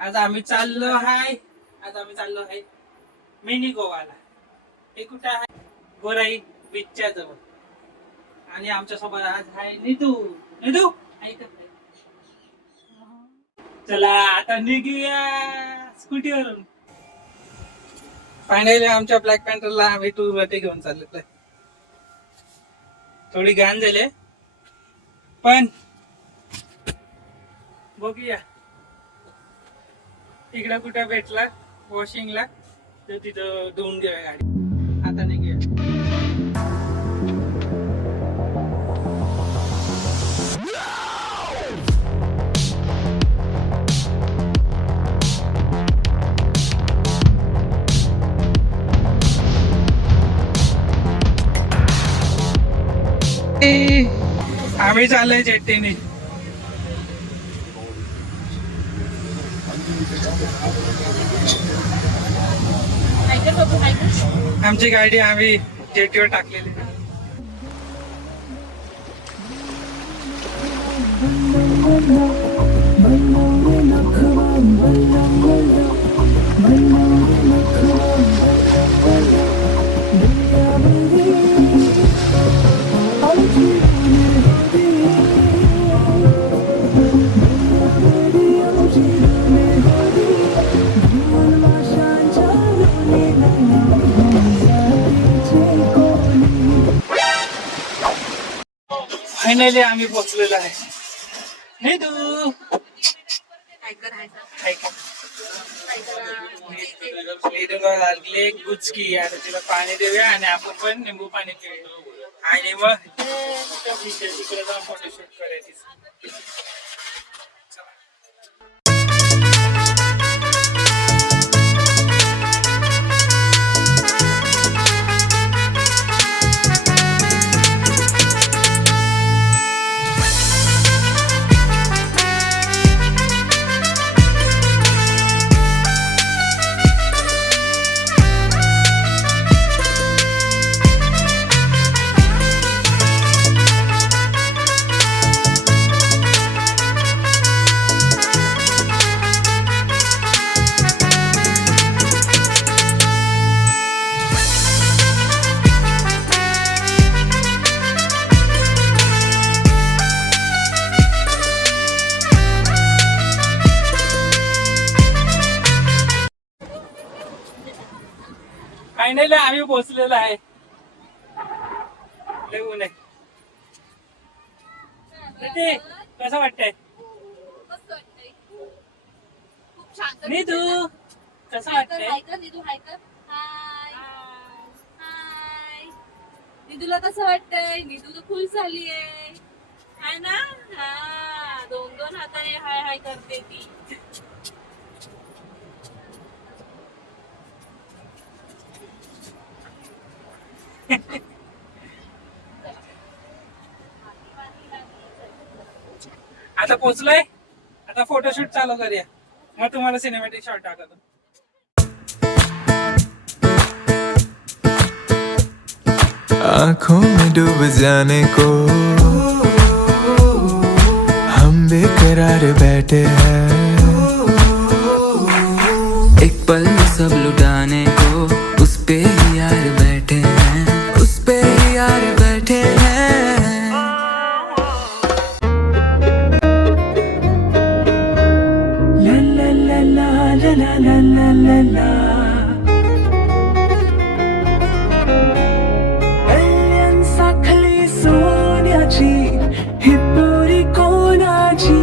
आज आम्ही चाललो आहे मिनी गोवाला. हे कुठं आहे? गोराई बीचच्या जवळ. आणि आमच्या सोबत आज आहे निधू. चला आता निघूया स्कूटीवरून. फायनली आमच्या ब्लॅक पॅन्थरला आम्ही टूर मध्ये घेऊन चाललेलो आहे. थोडी घाण झाली पण बघूया इकडे कुठे भेटला वॉशिंगला तर तिथं धुवून घेऊया गाडी. आता निघूया. आम्ही चाललोय जेट्टीने. आमची गाडी आम्ही जेटीवर टाकलेली. फायनली आम्ही पोहोचलेलो आहे. निधू लागले गुचकी. आता तिला पाणी देऊया आणि आपण पण निंबू पाणी पिऊया आणि मग तिकडे जाऊन फोटोशूट करायची. फायनली आम्ही पोहोचलेलो आहे. ऊन आहे. कसं वाटतंय निधू? कसं वाटतंय निधूला कसं वाटतंय? निधू तर खुश झाली आहे ना. हा, दोन हाताने हाय हाय करते ती. आता पोहोचलोय. आता फोटोशूट चालू करूया. मग तुम्हाला सिनेमॅटिक शॉट टाकतो. आंखों में डूब जाने को हम बेकरार बैठे हैं. एक पल में सब लुटाने को उस पे ही यार बैठे हैं, उस पे ही यार बैठे हैं. ला ला ला ला ला ला ला ला ला. कल्याण साखळी सोन्याची ही पोरी कोणाची?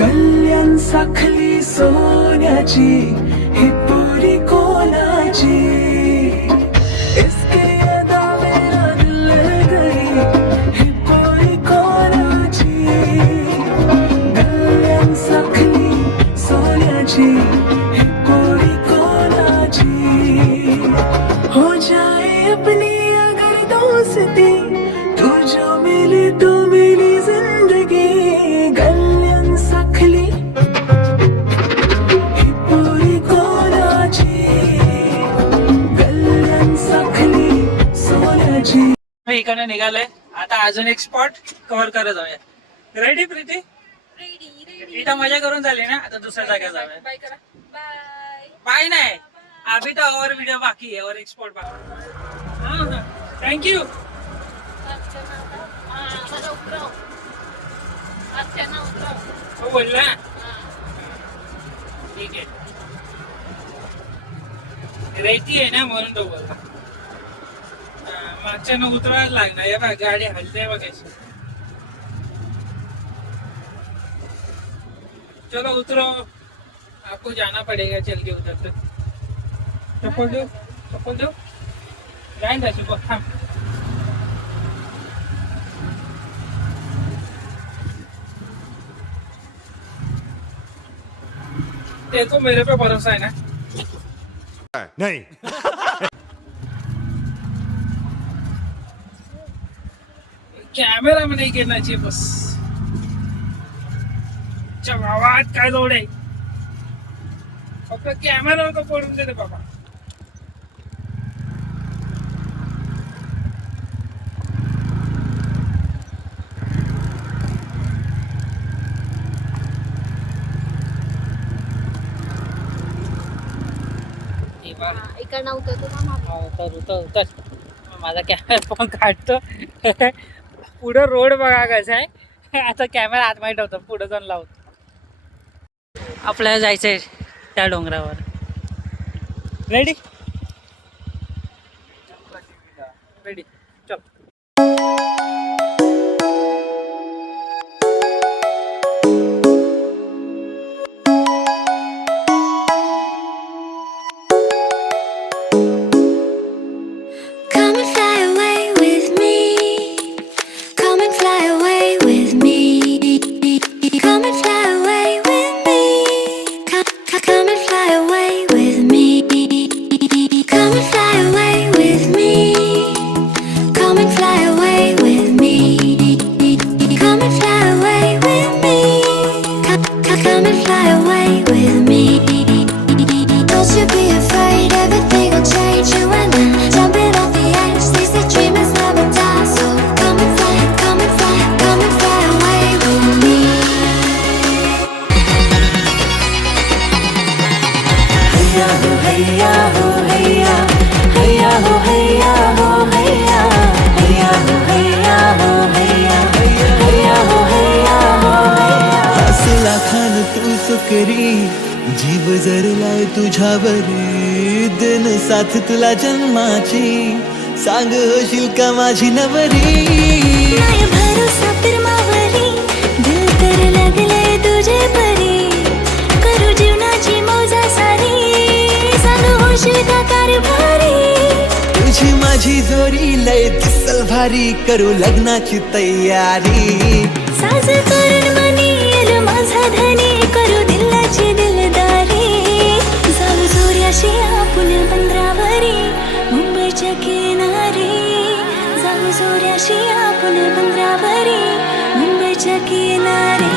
कल्याण साखळी सोन्याची ही पोरी कोणाची? इसके अदा मेरा दिल लग गई ही पोरी कोणाची? कल्याण साखळी सोन्याची ही पोरी कोणाची? हो जाए अपनी अगर दोस्ती तू जो मिली तो मेरी जिंदगी. कल्याण साखळी ही पोरी कोणाची? कल्याण साखळी सोन्याची. मी इकडे निघालोय. आता अजून एक स्पॉट कव्हर करत जाऊया. रेडी प्रीती? रेडी इथं मजा करून झाली ना, आता दुसऱ्या जागा जाऊया. बाय करा. बाय. बाय नाही, अभी तो और वीडियो बाकी है और एक्सपोर्ट बाकी. हाँ थैंक यू. हो बोलला. ठीक आहे, रेती आहे ना म्हणून तो बोलला. मागच्या न उतरायला लागणार. हे बघ गाडी हलते बघायची. चलो उतरो, आपको जाना पड़ेगा चल के उधर तक. चप्पल दो जाएंगे सुबह. थांब. देखो मेरे पे भरोसा है ना. नहीं. कॅमेरा में नहीं गिरना चाहिए बस. आवाज काय जोड आहे, फक्त कॅमेरा नको पडून देते बाबा. इकडनं उतरतो ना मागे. उतर. माझा कॅमेरा पण काढतो. पुढं रोड बघा कसा आहे. आता कॅमेरा आतमध्ये ठेवतो, पुढे जाऊन लावतो. आपल्याला जायचंय त्या डोंगरावर. रेडी रेडी चल. Come and fly away with me. Come and fly away with me. Come and fly away with me. Come and fly away with me. Come and fly away with me. Come and fly away with me. Come and fly away with me. Come and fly away with me. Don't you be afraid, everything will change. You and I jumping off the edge. They say dreamers never die, so come and fly, come and fly, come and fly away with me. Hey ya ho, hey ya ho, hey ya, hey ya ho, hey ya ho, hey ya, hey ya ho, hey ya ho, hey ya, hey ya ho, hey ya ho, hey ya. हसला खान तू सुकरी, जीव जरलाय तुझ्यावरी. दिन साथ तुला जन्माची, सांग होशील का माझी नवरी. नाही भरोसा फिरमावरी, दिल तर लागले तुझे परी. करू जीवनाची मौजा सारी, सांग होशील का कारभारी. तुझी माझी जोरी लय दिसल भारी, करू लग्नाची तयारी. साज करून मनी येल माझा धनी, करू दिलाची दिलदारी. जाऊ जोऱ्याशी आपण बंदरावरी, मुंबईच्या किनारी. जाऊ जोऱ्याशी आपण बंदरावरी, मुंबईच्या किनारी.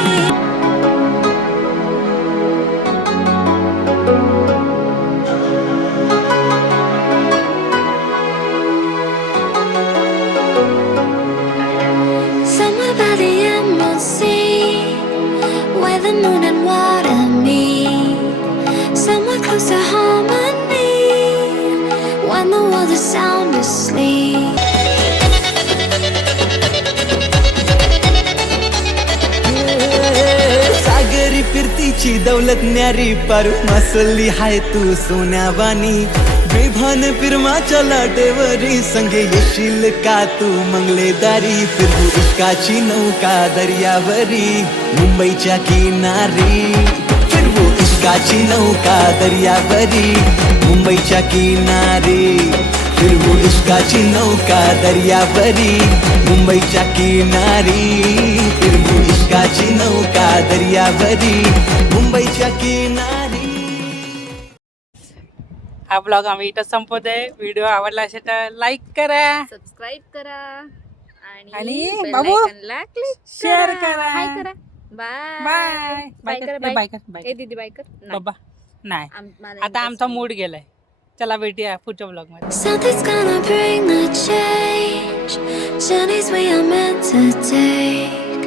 Somewhere by the emerald sea, where the moon and water meet. Somewhere close to harmony, when the world is sound asleep. सागरी फिरतीची दौलत न्यारी, पारू मासली हाय तू सोन्यावानी. बेभान फिरमाच्या लाटेवरी, संगे येशील का तू मंगलेदारी. फिरू इश्काची नौका दर्यावरी, मुंबईच्या किनारी. फिरवू इश्काची नौका दर्यावरी, मुंबईच्या किनारी. फिरवू इश्काची नौका दर्यावरी, मुंबईच्या किनारी. फिरवू इश्काची नौका दर्यावरी, मुंबईच्या किनारी. हा ब्लॉग आम्ही इथं संपवतोय. व्हिडिओ आवडला असेल तर लाईक करा, सबस्क्राईब करा आणि bell बाबू, icon ला क्लिक share करा. हाय करा. बाय बाय बाय करा. बाय बाय बाय ए दीदी बाय कर. नाही. बाबा नाही, मला आता आमचा मूड गेलाय. चला भेटूया पुढच्या ब्लॉग मध्ये. Something's gonna bring the change. Journeys we are meant to take.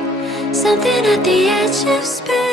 Something at the edge of space.